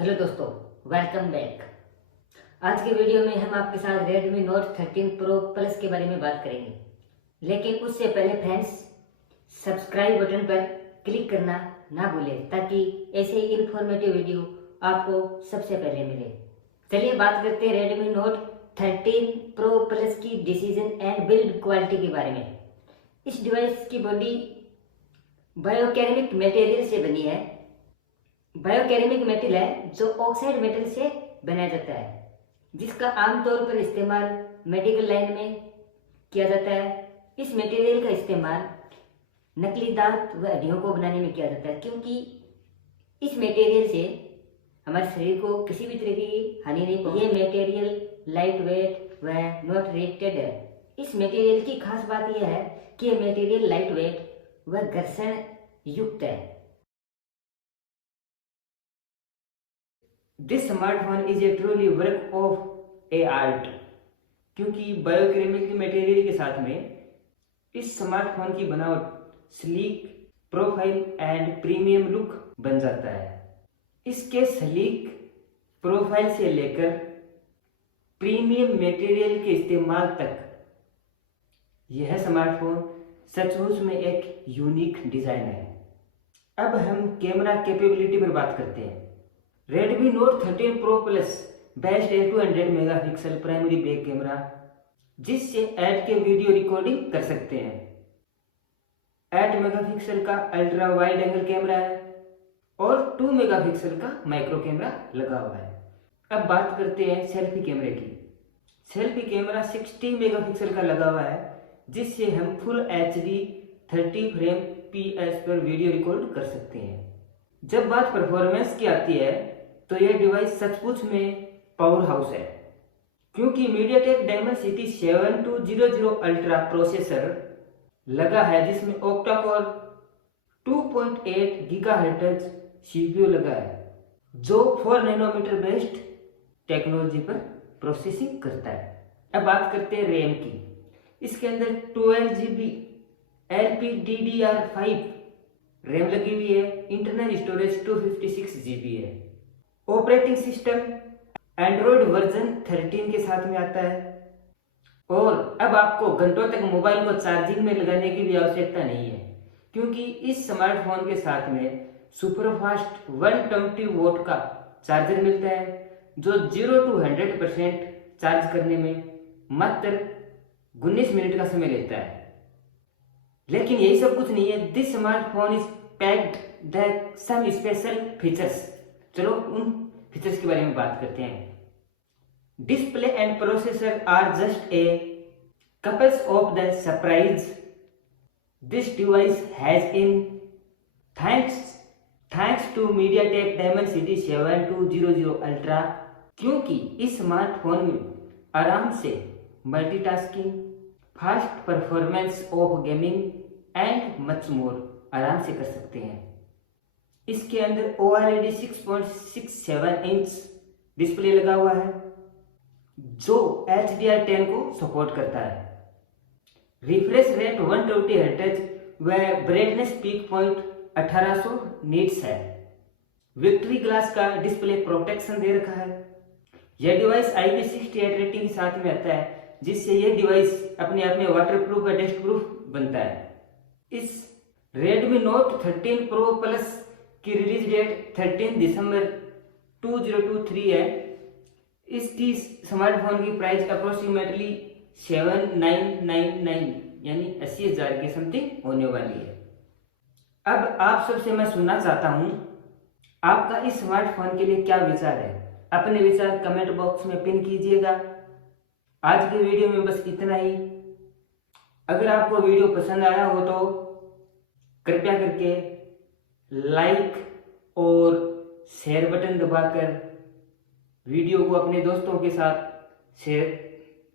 Hello दोस्तों, welcome back. आज के वीडियो में हम आपके साथ Redmi Note 13 Pro Plus के बारे में बात करेंगे। लेकिन उससे पहले फ्रेंड्स, सब्सक्राइब बटन पर क्लिक करना ना भूलें ताकि ऐसे ही इंफॉर्मेटिव वीडियो आपको सबसे पहले मिले। चलिए बात करते हैं Redmi Note 13 Pro Plus की डिसीजन एंड बिल्ड क्वालिटी के बारे में। इस डिवाइस की बॉडी बायोकेरेमिक मटेरियल से बनी है। बायोकेरेमिक मेटल है जो ऑक्साइड मेटल से बनाया जाता है, जिसका आमतौर पर इस्तेमाल मेडिकल लाइन में किया जाता है। इस मटेरियल का इस्तेमाल नकली दांत व हड्डियों को बनाने में किया जाता है, क्योंकि इस मटेरियल से हमारे शरीर को किसी भी तरह की हानि नहीं पहुंचती। ये मटेरियल लाइट वेट व नॉट रिएक्टेड है। इस मटेरियल की खास बात यह है कि यह मटेरियल लाइट वेट व घर्षण युक्त है। This smartphone is a truly work of A art, क्योंकि बायोकेमिकल मटेरियल के साथ में इस स्मार्टफोन की बनावट sleek profile and premium look बन जाता है। इसके स्लीक प्रोफाइल से लेकर प्रीमियम मटेरियल के इस्तेमाल तक यह स्मार्टफोन सचमुच में एक यूनिक डिजाइन है। अब हम कैमरा कैपेबिलिटी पर बात करते हैं। Redmi Note 13 Pro Plus best 200 megapixel primary back camera, जिससे 8K के वीडियो रिकॉर्डिंग कर सकते हैं। 8 मेगापिक्सल का अल्ट्रा वाइड एंगल कैमरा है और 2 मेगापिक्सल का माइक्रो कैमरा लगा हुआ है। अब बात करते हैं सेल्फी कैमरे की। सेल्फी कैमरा 60 मेगापिक्सल का लगा हुआ है, जिससे हम फुल HD 30 फ्रेम PS पर वीडियो रिकॉर्ड कर सकते हैं। जब बात परफॉर्मेंस की आती है तो यह डिवाइस सचमुच में पावर हाउस है, क्योंकि मीडियाटेक डायमेंसिटी 7200 अल्ट्रा प्रोसेसर लगा है, जिसमें ऑक्टा कोर 2.8 गीगाहर्ट्ज CPU लगा है, जो 4 नैनोमीटर बेस्ड टेक्नोलॉजी पर प्रोसेसिंग करता है। अब बात करते हैं रैम की। इसके अंदर 12 GB LPDDR5 रैम लगी हुई है। इंटरनल स्टोरेज 256 GB है। ऑपरेटिंग सिस्टम एंड्रॉइड वर्जन 13 के साथ में आता है। और अब आपको घंटों तक मोबाइल को चार्जिंग में लगाने की भी आवश्यकता नहीं है, क्योंकि इस स्मार्टफोन के साथ में सुपरफास्ट 120 वोट का चार्जर मिलता है, जो 0 to 100% चार्ज करने में मात्र 19 मिनट का समय लेता है। लेकिन यही सब कुछ नहीं है। This smartphone is packed the some special features. चलो उन फीचर्स के बारे में बात करते हैं। Display and processor are just a couples of the surprise this device has in thanks to MediaTek Dimensity 7200 ultra, क्योंकि इस स्मार्टफोन में आराम से multitasking, fast performance of gaming and much more आराम से कर सकते हैं। इसके अंदर OLED 6.67 इंच डिस्प्ले लगा हुआ है, जो HDR10 को सपोर्ट करता है। रिफ्रेश रेट 120 हर्ट्ज व ब्राइटनेस पीक पॉइंट 1800 निट्स है। विक्ट्री ग्लास का डिस्प्ले प्रोटेक्शन दे रखा है। यह डिवाइस IP68 रेटिंग के साथ में आता है, जिससे यह डिवाइस अपने आप में वाटरप्रूफ व डस्ट प्रूफ बनता है। इस Redmi Note 13 Pro Plus की रिलीज डेट 13 दिसंबर 2023 है। इसकी स्मार्टफोन की प्राइस अप्रोक्सीमेटली 7999 यानी 80,000 के समथिंग होने वाली है। अब आप सबसे मैं सुनना चाहता हूं, आपका इस स्मार्टफोन के लिए क्या विचार है। अपने विचार कमेंट बॉक्स में पिन कीजिएगा। आज के वीडियो में बस इतना ही। अगर आपको वीडियो पसंद आया हो तो कृपया करके लाइक और शेयर बटन दबाकर वीडियो को अपने दोस्तों के साथ शेयर